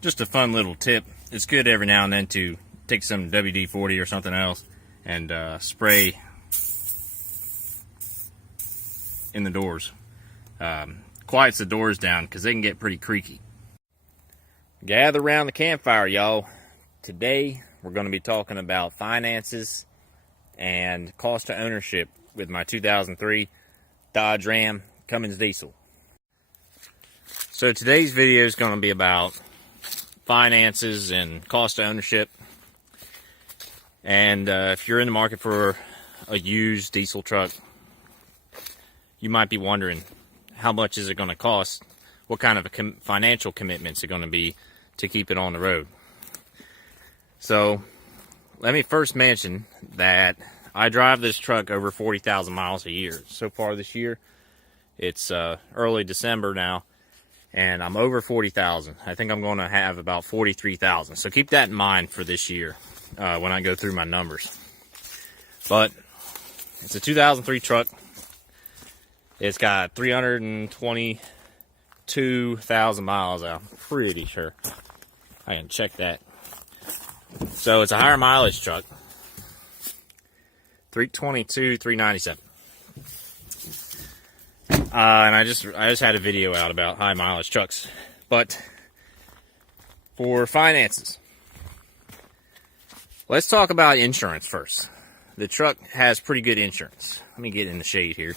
Just a fun little tip. It's good every now and then to take some WD-40 or something else and spray in the doors. Quiets the doors down because they can get pretty creaky. Gather around the campfire, y'all. Today we're going to be talking about finances and cost of ownership with my 2003 Dodge Ram Cummins diesel. So today's video is going to be about finances and cost of ownership. And if you're in the market for a used diesel truck, you might be wondering, how much is it going to cost? What kind of financial commitments are going to be to keep it on the road? So let me first mention that I drive this truck over 40,000 miles a year. So far this year, it's early December now, and I'm over 40,000. I think I'm going to have about 43,000. So keep that in mind for this year when I go through my numbers. But it's a 2003 truck. It's got 322,000 miles out. I'm pretty sure. I can check that. So it's a higher mileage truck. 322, 397. And I just had a video out about high mileage trucks. But for finances, let's talk about insurance first. The truck has pretty good insurance. Let me get in the shade here.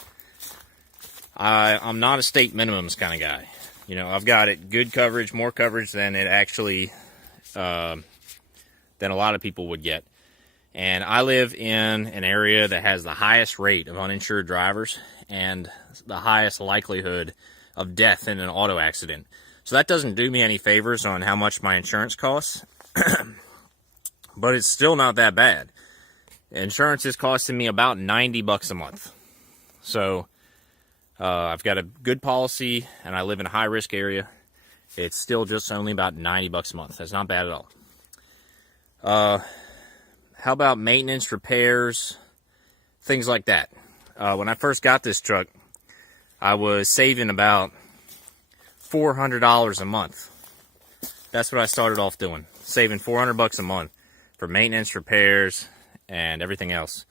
I'm not a state minimums kind of guy. You know, I've got it good coverage, more coverage than it actually, than a lot of people would get. And I live in an area that has the highest rate of uninsured drivers and the highest likelihood of death in an auto accident. So that doesn't do me any favors on how much my insurance costs, but it's still not that bad. Insurance is costing me about $90 a month. So I've got a good policy and I live in a high risk area. It's still just only about $90 a month. That's not bad at all. How about maintenance, repairs, things like that? When I first got this truck, I was saving about $400 a month. That's what I started off doing, saving $400 a month for maintenance, repairs, and everything else.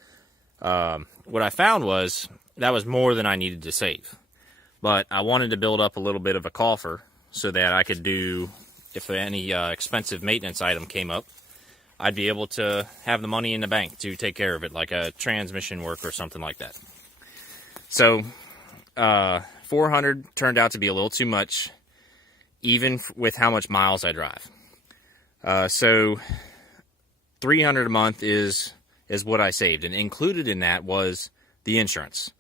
What I found was that was more than I needed to save. But I wanted to build up a little bit of a coffer so that I could do, if any expensive maintenance item came up, I'd be able to have the money in the bank to take care of it, like a transmission work or something like that. So, 400 turned out to be a little too much, even with how much miles I drive. So, 300 a month is what I saved, and included in that was the insurance.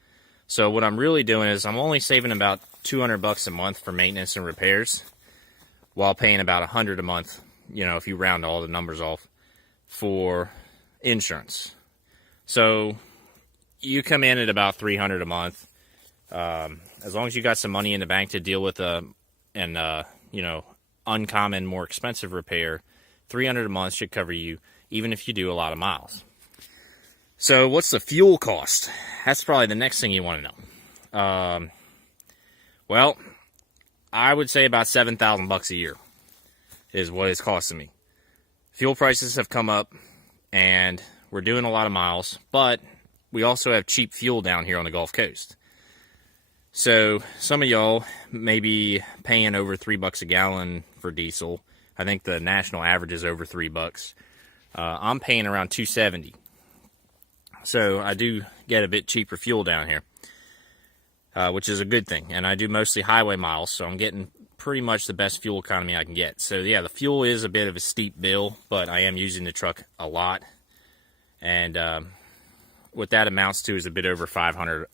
So what I'm really doing is I'm only saving about $200 a month for maintenance and repairs, while paying about $100 a month, you know, if you round all the numbers off, for insurance. So you come in at about $300 a month. As long as you got some money in the bank to deal with uncommon, more expensive repair, $300 a month should cover you, even if you do a lot of miles. So what's the fuel cost? That's probably the next thing you want to know. Well, I would say about $7,000 a year is what it's costing me. Fuel prices have come up, and we're doing a lot of miles, but we also have cheap fuel down here on the Gulf Coast. So some of y'all may be paying over $3 a gallon for diesel. I think the national average is over $3. I'm paying around $2.70. So I do get a bit cheaper fuel down here, which is a good thing. And I do mostly highway miles, so I'm getting pretty much the best fuel economy I can get. So yeah, the fuel is a bit of a steep bill, but I am using the truck a lot. And what that amounts to is a bit over 500.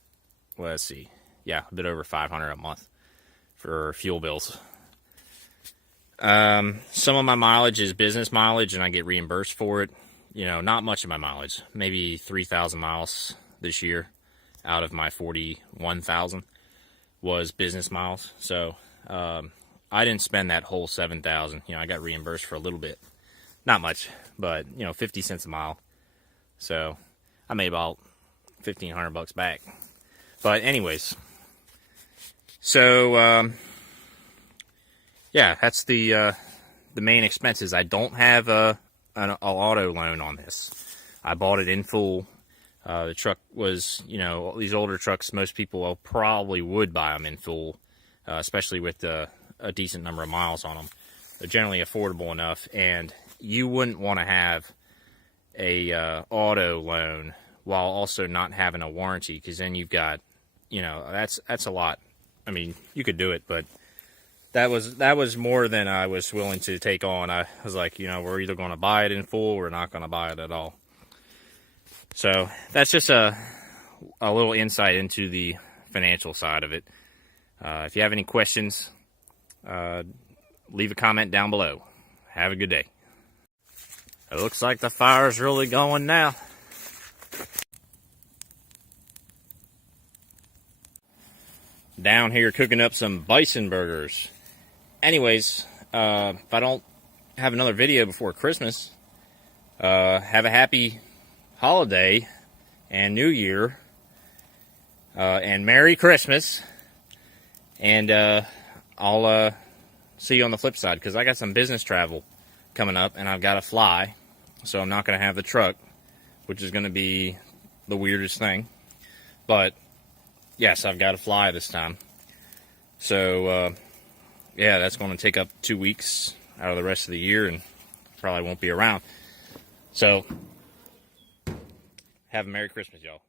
Well, let's see. Yeah, a bit over 500 a month for fuel bills. Some of my mileage is business mileage, and I get reimbursed for it. You know, not much of my mileage, maybe 3,000 miles this year out of my 41,000 was business miles. So I didn't spend that whole 7,000. You know, I got reimbursed for a little bit, not much, but 50 cents a mile. So I made about $1,500 back. But anyways, so yeah, that's the the main expenses. I don't have an auto loan on this. I bought it in full. The truck was, you know, these older trucks, most people probably would buy them in full, especially with a decent number of miles on them. They're generally affordable enough, and you wouldn't want to have a auto loan while also not having a warranty, because then you've got, you know, that's a lot. I mean, you could do it, but that was more than I was willing to take on. I was like, you know, we're either going to buy it in full or we're not going to buy it at all. So that's just a little insight into the financial side of it. If you have any questions, leave a comment down below. Have a good day. It looks like the fire's really going now. Down here cooking up some bison burgers. Anyways, if I don't have another video before Christmas, have a happy holiday and New Year, and Merry Christmas, and I'll see you on the flip side, because I got some business travel coming up and I've got to fly, so I'm not going to have the truck, which is going to be the weirdest thing. But yes, I've got to fly this time. So yeah, that's going to take up 2 weeks out of the rest of the year, and probably won't be around. So have a Merry Christmas, y'all.